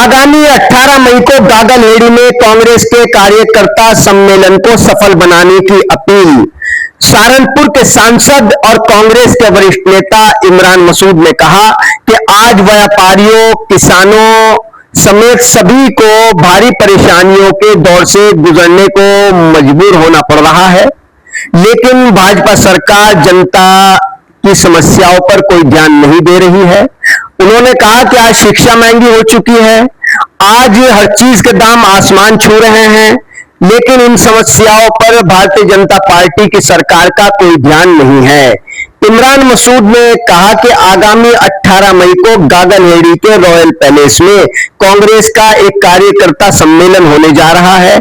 आगामी 18 मई को गागलहेड़ी में कांग्रेस के कार्यकर्ता सम्मेलन को सफल बनाने की अपील सहारनपुर के सांसद और कांग्रेस के वरिष्ठ नेता इमरान मसूद ने कहा कि आज व्यापारियों, किसानों समेत सभी को भारी परेशानियों के दौर से गुजरने को मजबूर होना पड़ रहा है, लेकिन भाजपा सरकार जनता की समस्याओं पर कोई ध्यान नहीं दे रही है। उन्होंने कहा कि आज शिक्षा महंगी हो चुकी है, आज हर चीज के दाम आसमान छू रहे हैं, लेकिन इन समस्याओं पर भारतीय जनता पार्टी की सरकार का कोई ध्यान नहीं है। इमरान मसूद ने कहा कि आगामी 18 मई को गागलहेड़ी के रॉयल पैलेस में कांग्रेस का एक कार्यकर्ता सम्मेलन होने जा रहा है।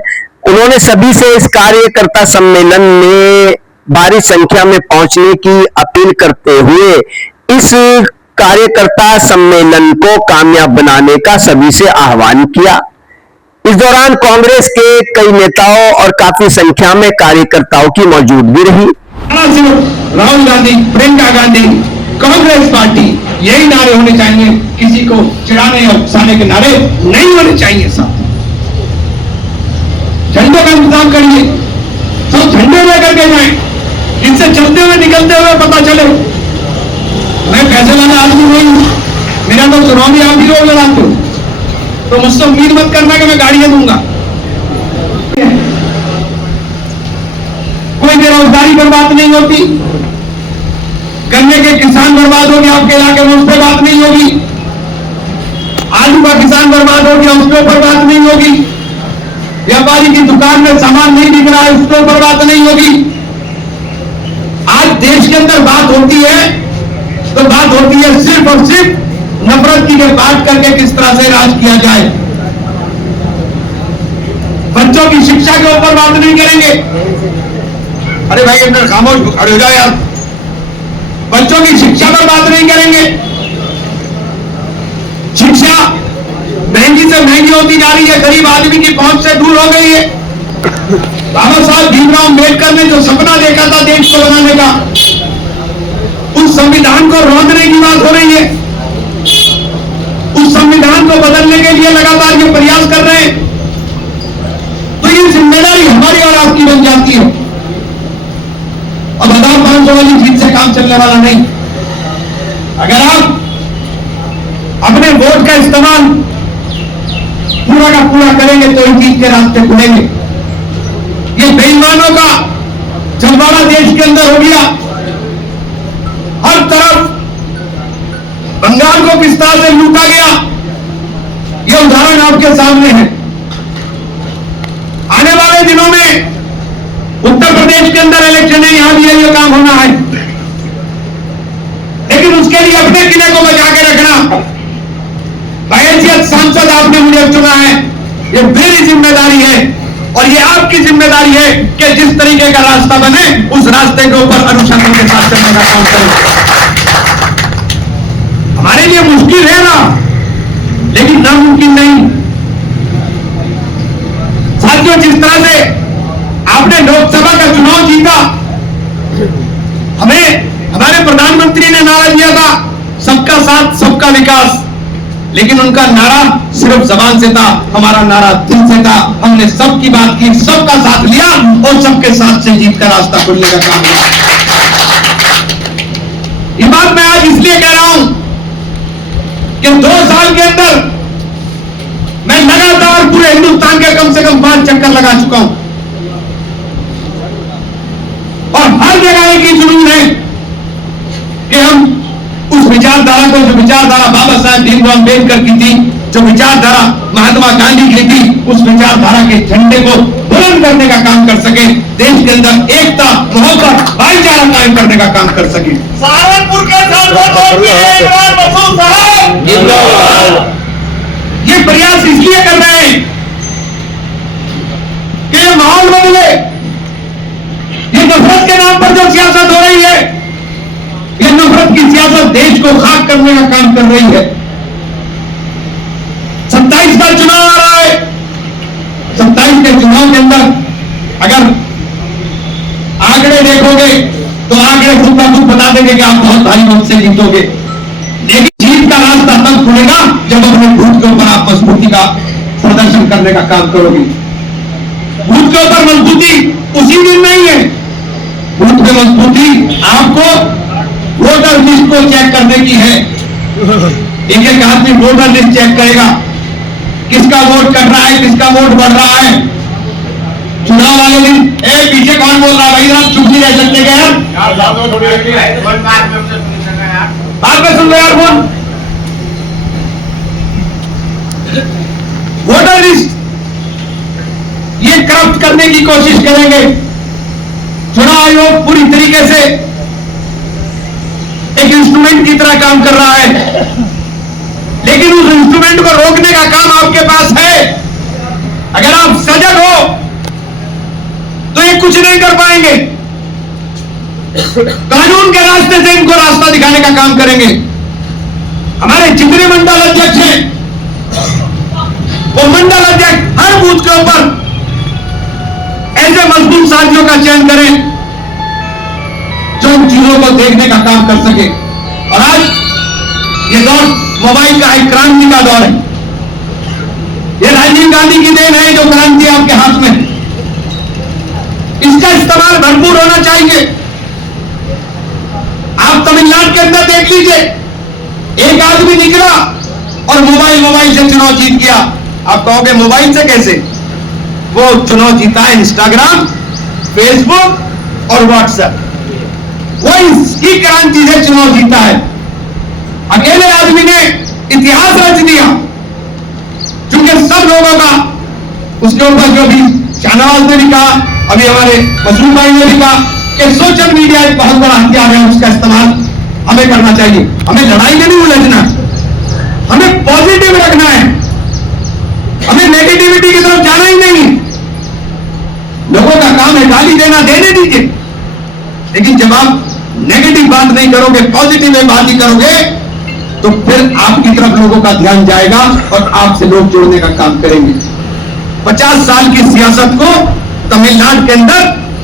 उन्होंने सभी से इस कार्यकर्ता सम्मेलन में भारी संख्या में पहुंचने की अपील करते हुए इस कार्यकर्ता सम्मेलन को कामयाब बनाने का सभी से आह्वान किया। इस दौरान कांग्रेस के कई नेताओं और काफी संख्या में कार्यकर्ताओं की मौजूदगी रही। राहुल गांधी, प्रियंका गांधी, कांग्रेस पार्टी, यही नारे होने चाहिए। किसी को चिढ़ाने और उकसाने के नारे नहीं होने चाहिए। साथ झंडे का इंतजाम करिए, सब झंडे लेकर के जाएं, इनसे चलते हुए निकलते हुए पता चले। मैं पैसे वाला आदमी नहीं हूं, मेरा तो चुनाव भी आप ही लोग लड़ाते हो, तो मुझसे उम्मीद मत करना कि मैं गाड़ियां दूंगा। कोई बेरोजगारी पर बात नहीं होती, गन्ने के किसान बर्बाद हो गया आपके इलाके में, उस पर बात नहीं होगी। आलू का किसान बर्बाद हो गया, उसके ऊपर बात नहीं होगी। व्यापारी की दुकान में सामान नहीं बिक रहा है, उसके ऊपर बात नहीं होगी। आज देश के अंदर बात होती है तो बात होती है सिर्फ और सिर्फ नफरत की बात करके किस तरह से राज किया जाए। बच्चों की शिक्षा के ऊपर बात नहीं करेंगे। अरे भाई अंदर खामोश खड़े हो जाओ यार। बच्चों की शिक्षा पर बात नहीं करेंगे। शिक्षा महंगी से महंगी होती जा रही है, गरीब आदमी की पहुंच से दूर हो गई है। बाबा साहब भीमराव अम्बेडकर ने जो सपना देखा था देश को बनाने का, उस संविधान को रोकने की बात हो रही है। उस संविधान को बदलने के लिए लगातार ये प्रयास कर रहे हैं, तो ये जिम्मेदारी हमारी और आपकी बन जाती है। अब 1500 वाली जीत से काम चलने वाला नहीं। अगर आप अपने वोट का इस्तेमाल पूरा का पूरा करेंगे तो ही जीत के रास्ते खुलेंगे। ये बेईमानों का जलवाड़ा देश के अंदर हो गया। हर तरफ बंगाल को किस तरह से लूटा गया, यह उदाहरण आपके सामने है। आने वाले दिनों में उत्तर प्रदेश के अंदर इलेक्शन है, यहां भी यही काम होना है, लेकिन उसके लिए अपने किले को बचा के रखना। बहैसियत सांसद आपने मुझे चुना है, ये मेरी जिम्मेदारी है और ये आपकी जिम्मेदारी है कि जिस तरीके का रास्ता बने उस रास्ते के ऊपर अनुशासन के साथ चलने का काम करें। हमारे लिए मुश्किल है ना, लेकिन नामुमकिन नहीं। साथियों, जिस तरह से आपने लोकसभा का चुनाव जीता, हमें हमारे प्रधानमंत्री ने नारा दिया था सबका साथ सबका विकास, लेकिन उनका नारा सिर्फ जबान से था, हमारा नारा दिल से था। हमने सबकी बात की, सबका साथ लिया और सबके साथ से जीत का रास्ता खोलने का काम किया। ये बात मैं आज इसलिए कह रहा हूं कि 2 साल के अंदर मैं लगातार पूरे हिंदुस्तान के कम से कम 5 चक्कर लगा चुका हूं और हर जगह एक ही जुनून है कि हम उस विचारधारा को, जो विचारधारा बाबा साहब भीमराव अम्बेडकर की थी, जो विचारधारा महात्मा गांधी की थी, उस विचारधारा के झंडे को बुलंद करने का काम कर सके, देश के अंदर एकता, मोहब्बत, भाईचारा कायम करने का काम कर सके। सहारनपुर के इमरान मसूद साहब ये प्रयास इसलिए कर रहे हैं कि ये माहौल बदले। ये नफरत के नाम पर जो सियासत हो रही है, ये नफरत की सियासत देश को खाक करने का काम कर रही है। 27 का चुनाव आ रहा है। 27 के चुनाव के अंदर अगर आंकड़े देखोगे तो आंकड़े खुद का खुद बता देंगे कि आप बहुत भारी मत से जीतोगे, लेकिन जीत का रास्ता तब खुलेगा जब अपने भूत के ऊपर आप मजबूती का प्रदर्शन करने का काम करोगे। भूत के ऊपर मजबूती उसी दिन नहीं है, भूत में मजबूती आपको वोटर लिस्ट को चेक करने की है। एक एक आदमी वोटर लिस्ट चेक करेगा, किसका वोट कट रहा है, किसका वोट बढ़ रहा है। चुनाव वाले दिन पीछे कौन बोल रहा है भाई, आप चुप नहीं रह सकते क्या यार? बाद में सुन लो यार फोन। वोटर लिस्ट ये करप्ट करने की कोशिश करेंगे। चुनाव आयोग पूरी तरीके से एक इंस्ट्रूमेंट की तरह काम कर रहा है, लेकिन उस इंस्ट्रूमेंट को रोकने का काम आपके पास है। अगर आप सजग हो तो ये कुछ नहीं कर पाएंगे। कानून के रास्ते से इनको रास्ता दिखाने का काम करेंगे। हमारे जितने मंडल अध्यक्ष हैं वो मंडल अध्यक्ष हर बूथ के ऊपर ऐसे मजबूत साथियों का चयन करें जो इन चीजों को देखने का काम कर सके। और आज ये दौर मोबाइल का एक क्रांति का दौर है। ये राजीव गांधी की देन है जो क्रांति आपके हाथ में है। इसका इस्तेमाल भरपूर होना चाहिए। आप तमिलनाडु के अंदर देख लीजिए, एक आदमी निकला और मोबाइल से चुनाव जीत गया। आप कहोगे मोबाइल से कैसे? वो चुनाव जीता है इंस्टाग्राम, फेसबुक और व्हाट्सएप, वो इसकी क्रांति से चुनाव जीता है। अकेले आदमी ने इतिहास रच दिया, क्योंकि सब लोगों का उसके ऊपर जो भी शाहनवाज ने भी कहा, अभी हमारे मसूद भाई ने भी कहा कि सोशल मीडिया एक बहुत बड़ा हथियार है, उसका इस्तेमाल हमें करना चाहिए। हमें लड़ाई में नहीं उलझना, हमें पॉजिटिव रखना है, हमें नेगेटिविटी की तरफ जाना ही नहीं। लोगों का काम है गाली देना, देने दीजिए, लेकिन जब आप नेगेटिव बात नहीं करोगे, पॉजिटिव में बात ही करोगे, तो फिर आपकी तरफ लोगों का ध्यान जाएगा और आपसे लोग जोड़ने का काम करेंगे। 50 साल की सियासत को तमिलनाडु के अंदर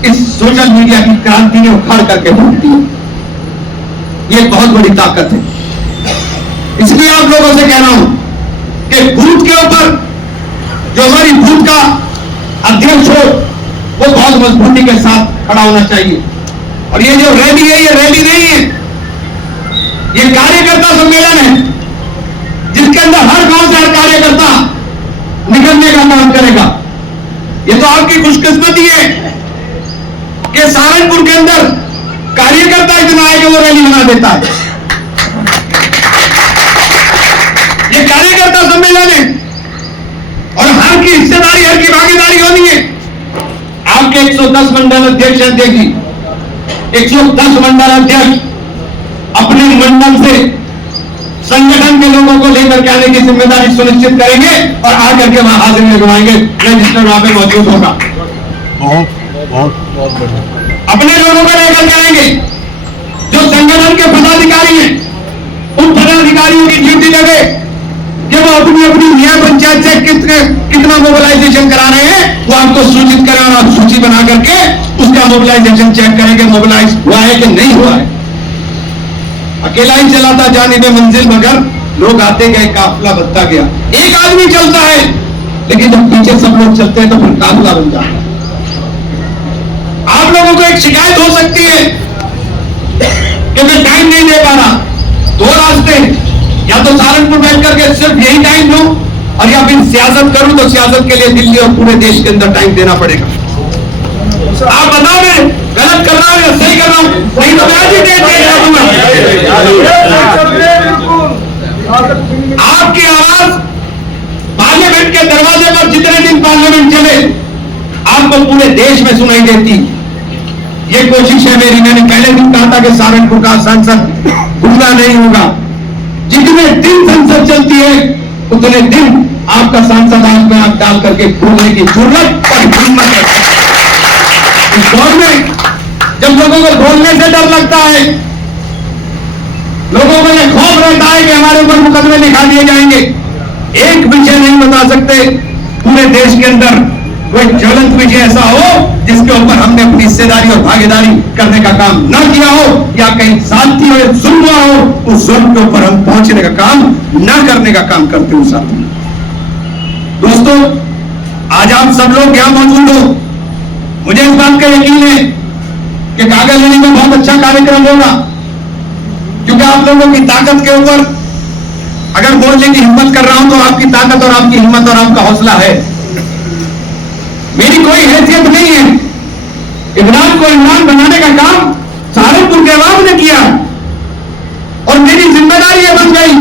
इस सोशल मीडिया की क्रांति ने उखाड़ करके ढूंढ दिया। ये बहुत बड़ी ताकत है। इसलिए आप लोगों से कह रहा हूं कि बूथ के ऊपर जो हमारी बूथ का अध्यक्ष हो वो बहुत मजबूती के साथ खड़ा होना चाहिए। और ये जो रैली है, ये रैली नहीं है, ये कार्यकर्ता सम्मेलन है, जिसके अंदर हर गांव से हर कार्यकर्ता निकलने का काम करेगा। ये तो आपकी खुशकिस्मती है कि सहारनपुर के अंदर कार्यकर्ता इतना है कि वो रैली बना देता है। ये कार्यकर्ता सम्मेलन है और हर की हिस्सेदारी, हर की भागीदारी होनी है। आपके 110 मंडल अध्यक्ष हैं, देखिए 110 मंडल अध्यक्ष अपने मंडल से संगठन के लोगों को लेकर के आने की जिम्मेदारी सुनिश्चित करेंगे और आकर के वहां हाजिर लगवाएंगे। रजिस्टर वहां पे मौजूद होगा, अपने लोगों को लेकर के आएंगे। जो संगठन के पदाधिकारी हैं, उन पदाधिकारियों की ड्यूटी लगे कि वो अपनी अपनी न्याय पंचायत से कितना मोबिलाइजेशन करा रहे हैं, वो आपको सूचित करें और आप सूची बना करके उसका मोबिलाइजेशन चेक करेंगे, मोबिलाइज हुआ है कि नहीं हुआ है। अकेला ही चलाता जाने में मंजिल, मगर लोग आते गए, काफिला बढ़ता गया। एक आदमी चलता है, लेकिन जब पीछे सब लोग चलते हैं तो फिर काफिला बन जाता है। आप लोगों को एक शिकायत हो सकती है कि मैं टाइम नहीं दे पा रहा। दो रास्ते, या तो सहारनपुर बैठ करके सिर्फ यही टाइम दूं, और या फिर सियासत करूं तो सियासत के लिए दिल्ली और पूरे देश के अंदर टाइम देना पड़ेगा। आप बताओ मैं गलत कर रहा हूं या सही कर रहा हूं? नहीं तो मैं आज ही डेट दे दूंगा। आपकी आवाज पार्लियामेंट के दरवाजे पर जितने दिन पार्लियामेंट चले, आपको पूरे देश में सुनाई देती। ये कोशिश है मेरी। मैंने पहले दिन कहा था कि सहारनपुर का सांसद भूला नहीं होगा। जितने दिन संसद चलती है उतने दिन आपका सांसद आंख में आंख डाल करके भूलने की जरूरत और हिम्मत है। इस दौर में जब लोगों को बोलने से डर लगता है, लोगों को यह खौफ रहता है कि हमारे ऊपर मुकदमे लिखा दिए जाएंगे, एक विषय नहीं बता सकते पूरे देश के अंदर कोई ज्वलंत विषय ऐसा हो जिसके ऊपर हमने अपनी हिस्सेदारी और भागीदारी करने का काम न किया हो, या कहीं साथी हो, जुल्म हुआ हो, उस जुल्म के ऊपर हम पहुंचने का काम न करने का काम करते हो साथी। दोस्तों, आज आप सब लोग यहां मौजूद हो, मुझे इस बात का यकीन है कि कागज लेने में बहुत अच्छा कार्यक्रम होगा, क्योंकि आप लोगों की ताकत के ऊपर अगर बोलने की हिम्मत कर रहा हूं तो आपकी ताकत और आपकी हिम्मत और आपका हौसला है। मेरी कोई हैसियत नहीं है। इमरान को इमरान बनाने का काम सहारनपुर के अवाम ने किया, और मेरी जिम्मेदारी यह बन गई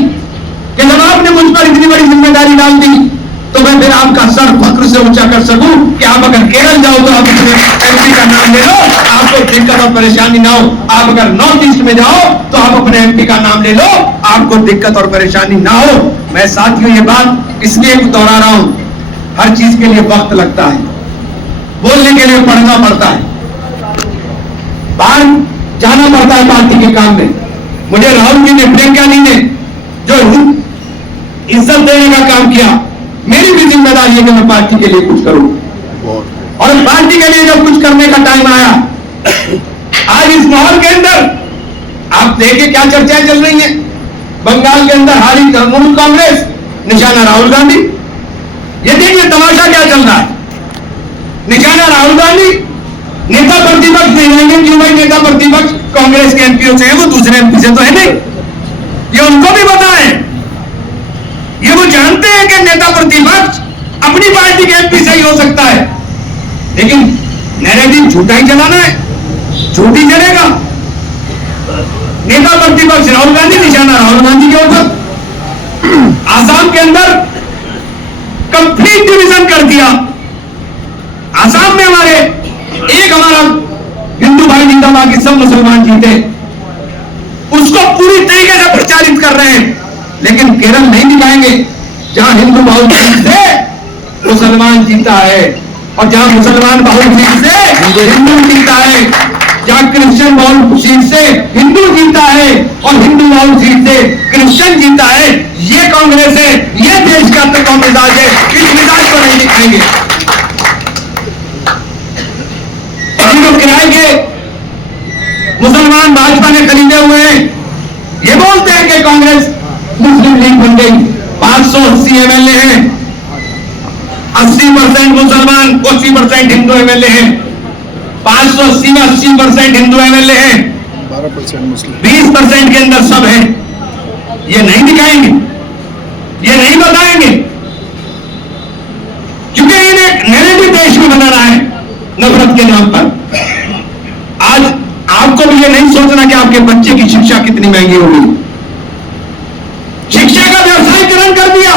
कि जब आपने मुझ पर इतनी बड़ी जिम्मेदारी डाल दी तो मैं फिर आपका सर फख्र से ऊंचा कर सकूं कि आप अगर केरल जाओ तो आप एमपी का नाम ले लो, आपको दिक्कत और परेशानी ना हो। आप अगर नॉर्थ ईस्ट में जाओ तो आप अपने एमपी का नाम ले लो, आपको दिक्कत और परेशानी ना हो। मैं साथियों ये बात इसलिए दोहरा रहा हूं, हर चीज के लिए वक्त लगता है, बोलने के लिए पढ़ना पड़ता है, बाहर जाना पड़ता है पार्टी के काम में। मुझे राहुल जी ने, प्रियंका जी ने जो इज्जत देने का काम किया, मेरी भी जिम्मेदारी है कि मैं पार्टी के लिए कुछ करूं, और पार्टी के लिए जब कुछ करने का टाइम आया, आज इस माहौल के अंदर आप देखिए क्या चर्चाएं चल रही हैं। बंगाल के अंदर हारी तृणमूल कांग्रेस, निशाना राहुल गांधी। ये देखिए तमाशा क्या चल रहा है, निशाना राहुल गांधी। नेता प्रतिपक्ष नहीं रहेंगे, क्यों भाई? नेता प्रतिपक्ष कांग्रेस के एमपीओ से है, वो दूसरे एमपी से तो है नहीं, ये उनको भी पता है। ये वो जानते हैं कि नेता प्रतिपक्ष अपनी पार्टी के एमपी से ही हो सकता है, लेकिन नैरेटिव झूठा ही चलाना है, झूठ ही चलेगा। नेता प्रतिपक्ष राहुल गांधी, निशाना राहुल गांधी के ऊपर। आसाम के अंदर कंप्लीट डिवीजन कर दिया। आसाम में हमारे एक हमारा हिंदू भाई जीता, बाकी सब मुसलमान जीते, उसको पूरी तरीके से प्रचारित कर रहे हैं, लेकिन केरल नहीं दिखाएंगे जहां हिंदू बहुल सीट से मुसलमान जीता है, और जहां मुसलमान बहुल सीट से हिंदू जीता है, जहां क्रिश्चियन बहुल सीट से हिंदू जीता है और हिंदू बहुल सीट से क्रिश्चियन जीता है। ये कांग्रेस है, ये देश का तो मिजाज है, इस मिजाज को नहीं दिखाएंगे। अभी जो किराए के मुसलमान भाजपा ने खरीदे हुए हैं, ये बोलते हैं कि कांग्रेस मुस्लिम लीग बन गई। 580 एमएलए हैं, 80% मुसलमान, 80% हिंदू एमएलए हैं। 580 में 80% हिंदू एमएलए हैं, 12% मुस्लिम, 20% के अंदर सब है। ये नहीं दिखाएंगे, ये नहीं बताएंगे, क्योंकि इन्हें एक नैरेटिव देश में बनाना है नफरत के नाम पर। आज आपको भी ये नहीं सोचना कि आपके बच्चे की शिक्षा कितनी महंगी होगी। शिक्षा का व्यवसायीकरण कर दिया,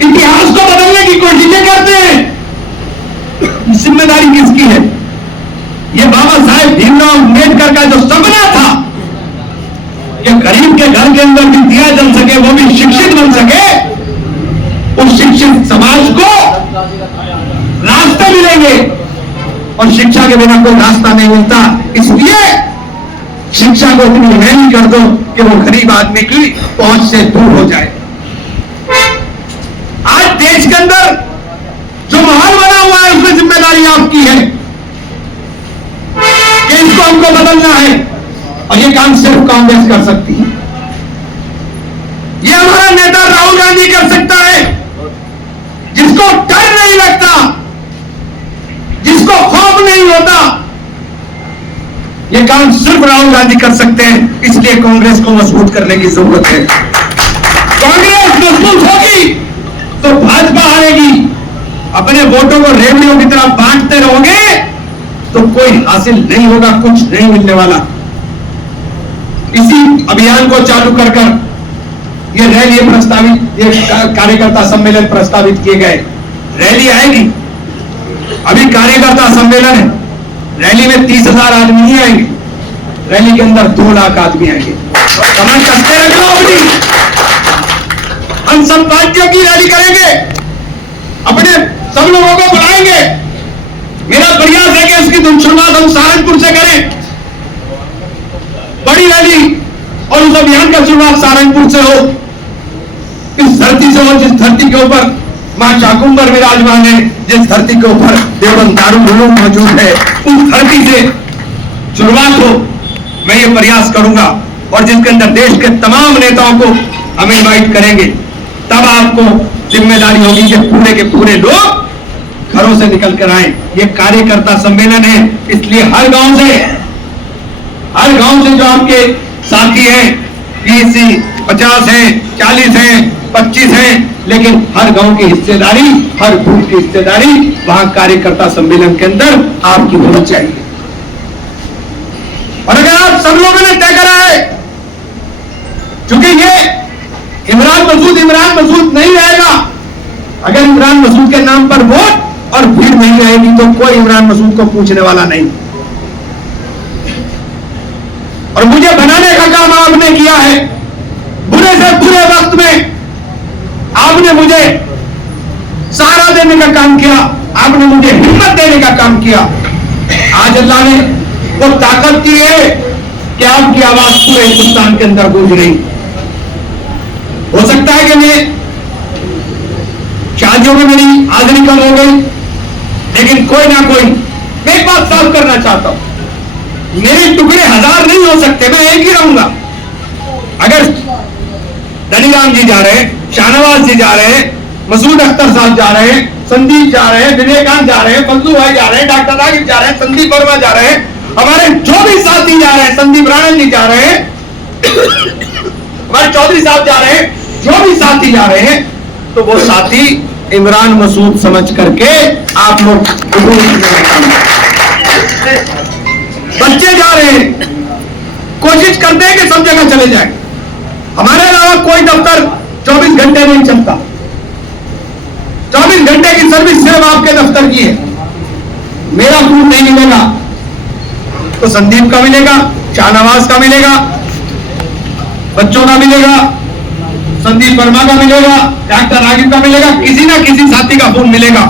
इतिहास को बदलने की कोशिशें करते हैं। जिम्मेदारी किसकी है? ये बाबा साहेब भीमराव अम्बेडकर का जो सपना था कि गरीब के घर के अंदर भी दिया जल सके, वो भी शिक्षित बन सके, उस शिक्षित समाज को रास्ते मिलेंगे, और शिक्षा के बिना कोई रास्ता नहीं मिलता। इसलिए शिक्षा को इतनी महंगी कर दो कि वो गरीब आदमी की पहुंच से दूर हो जाए। आज देश के अंदर जो माहौल बना हुआ है, उसमें जिम्मेदारी आपकी है कि इसको हमको बदलना है, और ये काम सिर्फ कांग्रेस कर सकती है। ये हमारा नेता राहुल गांधी कर सकता है, जिसको डर नहीं लगता, जिसको खौफ नहीं होता। ये काम सिर्फ राहुल गांधी कर सकते हैं, इसलिए कांग्रेस को मजबूत करने की जरूरत है। कांग्रेस मजबूत होगी तो भाजपा हारेगी। अपने वोटों को रेवड़ियों की तरह बांटते रहोगे तो कोई हासिल नहीं होगा, कुछ नहीं मिलने वाला। इसी अभियान को चालू कर ये रैली प्रस्तावित, ये कार्यकर्ता सम्मेलन प्रस्तावित किए गए। रैली आएगी, अभी कार्यकर्ता सम्मेलन है, रैली में 30,000 आदमी नहीं आएंगे, रैली के अंदर 2 लाख आदमी आएंगे। कमर कसते रख लो अपनी, हम सब पार्टियों की रैली करेंगे, अपने सब लोगों को बुलाएंगे। मेरा प्रयास है कि इसकी शुरुआत हम सहारनपुर से करें, बड़ी रैली, और उस अभियान का शुरुआत सहारनपुर से हो, इस धरती से हो जिस धरती के ऊपर मां चाकुंबर विराजमान है, जिस धरती के ऊपर देवबंद दारुल उलूम मौजूद है, उस धरती से शुरुआत हो, मैं ये प्रयास करूंगा। और जिसके अंदर देश के तमाम नेताओं को हम इनवाइट करेंगे, तब आपको जिम्मेदारी होगी कि पूरे के पूरे लोग घरों से निकल कर आए। ये कार्यकर्ता सम्मेलन है, इसलिए हर गांव से जो आपके साथी हैं, 20, 50 हैं, 40 हैं, 25 हैं, लेकिन हर गांव की हिस्सेदारी, हर बूथ की हिस्सेदारी वहां कार्यकर्ता सम्मेलन के अंदर आपकी होनी चाहिए। और अगर आप सब लोगों ने तय करा है, क्योंकि ये इमरान मसूद नहीं रहेगा, अगर इमरान मसूद के नाम पर वोट और भीड़ नहीं रहेगी तो कोई इमरान मसूद को पूछने वाला नहीं। और मुझे बनाने का काम आपने किया है, बुरे से बुरे वक्त में आपने मुझे सहारा देने का काम किया, आपने मुझे हिम्मत देने का काम किया। आज अल्लाह ने वो ताकत दी है कि आपकी आवाज पूरे हिंदुस्तान के अंदर गूंज रही। हो सकता है कि मैं शादियों में मेरी हाजिरी कम हो गई, लेकिन कोई ना कोई, मैं एक बात साफ करना चाहता हूं, मेरे टुकड़े 1000 नहीं हो सकते, मैं एक ही रहूंगा। अगर धनीराम जी जा रहे हैं, शाहनवाज जी जा रहे हैं, मसूद अख्तर साहब जा रहे हैं, संदीप जा रहे हैं, विवेकानंद जा रहे हैं, फजलू भाई जा रहे हैं, डॉक्टर रागिब जा रहे हैं, संदीप वर्मा जा रहे हैं, हमारे जो भी साथी जा रहे हैं, संदीप राणा जी जा रहे हैं, हमारे चौधरी साहब जा रहे हैं, जो भी साथी जा रहे हैं, तो वो साथी इमरान मसूद समझ करके आप लोग, बच्चे जा रहे हैं, कोशिश करते हैं कि सब जगह चले जाए। हमारे अलावा कोई दफ्तर 24 घंटे नहीं चलता, 24 घंटे की सर्विस सिर्फ आपके दफ्तर की है। मेरा फूड नहीं मिलेगा तो संदीप का मिलेगा, शाहनवाज का मिलेगा, बच्चों का मिलेगा, संदीप वर्मा का मिलेगा, डॉक्टर रागिब का मिलेगा, किसी ना किसी साथी का फोन मिलेगा।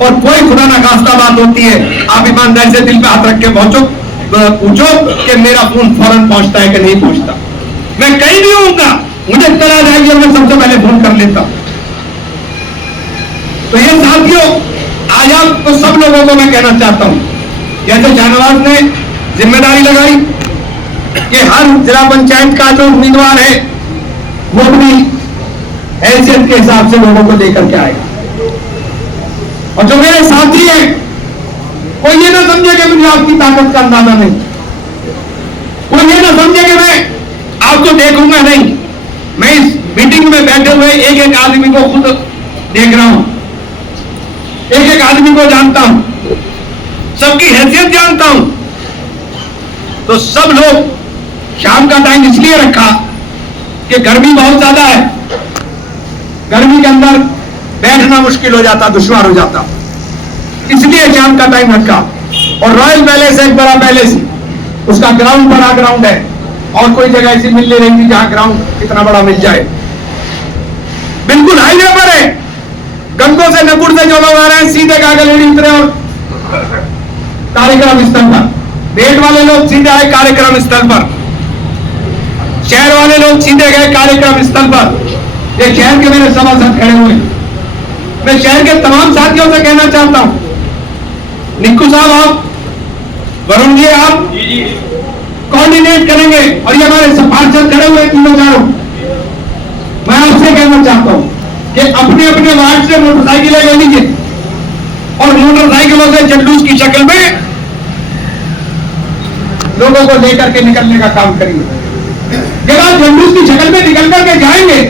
और कोई खुदा ना खास्ता बात होती है, आप ईमानदारी से दिल पे हाथ रख के पूछो कि मेरा फोन फौरन पहुंचता है कि नहीं पहुंचता। मैं कहीं भी होऊंगा, मुझे इत्तला जाएगी और मैं सबसे पहले फोन कर लेता हूं। तो ये साथियों, आज आपको सब लोगों को मैं कहना चाहता हूं, जैसे शाहनवाज ने जिम्मेदारी लगाई कि हर जिला पंचायत का जो उम्मीदवार है वो अपनी हैसियत के हिसाब से लोगों को लेकर के आएगा। और जो मेरे साथी हैं, कोई ये ना समझे कि मुझे आपकी ताकत का अंदाजा नहीं, कोई ये ना समझे कि मैं आपको देखूंगा नहीं। मैं इस मीटिंग में बैठे हुए एक एक आदमी को खुद देख रहा हूं, एक एक आदमी को जानता हूं, सबकी हैसियत जानता हूं। तो सब लोग शाम का टाइम इसलिए रखा कि गर्मी बहुत ज्यादा है, गर्मी के अंदर बैठना मुश्किल हो जाता, दुश्वार हो जाता, इसलिए शाम का टाइम रखा। और रॉयल पैलेस एक बड़ा पैलेस, उसका ग्राउंड बड़ा ग्राउंड है, और कोई जगह ऐसी मिल नहीं रही थी जहां ग्राउंड इतना बड़ा मिल जाए। बिल्कुल हाईवे पर है, गंगों से नपुर से जो लोग आ रहे हैं सीधे कागलेड़ी उतरे और कार्यक्रम स्थल पर, बेट वाले लोग सीधे आए कार्यक्रम स्थल पर, शहर वाले लोग सीधे गए कार्यक्रम स्थल पर। ये शहर के मेरे सभासद खड़े हुए, मैं शहर के तमाम साथियों से कहना चाहता हूं, निक्कू साहब आप, वरुण जी आप कोऑर्डिनेट करेंगे, और ये हमारे पार्षद खड़े हुए तीनों चारों, मैं आपसे कहना चाहता हूं कि अपने अपने वार्ड से मोटरसाइकिलें ले लीजिए और मोटरसाइकिलों से जुलूस की शक्ल में लोगों को लेकर के निकलने का काम करिए। जब आप जुलूस की शक्ल में निकल करके जाएंगे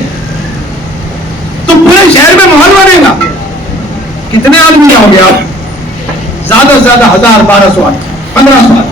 तो पूरे शहर में माहौल बनेगा। कितने आदमी आओगे आप? ज्यादा से ज्यादा 1000, 1200, 1500।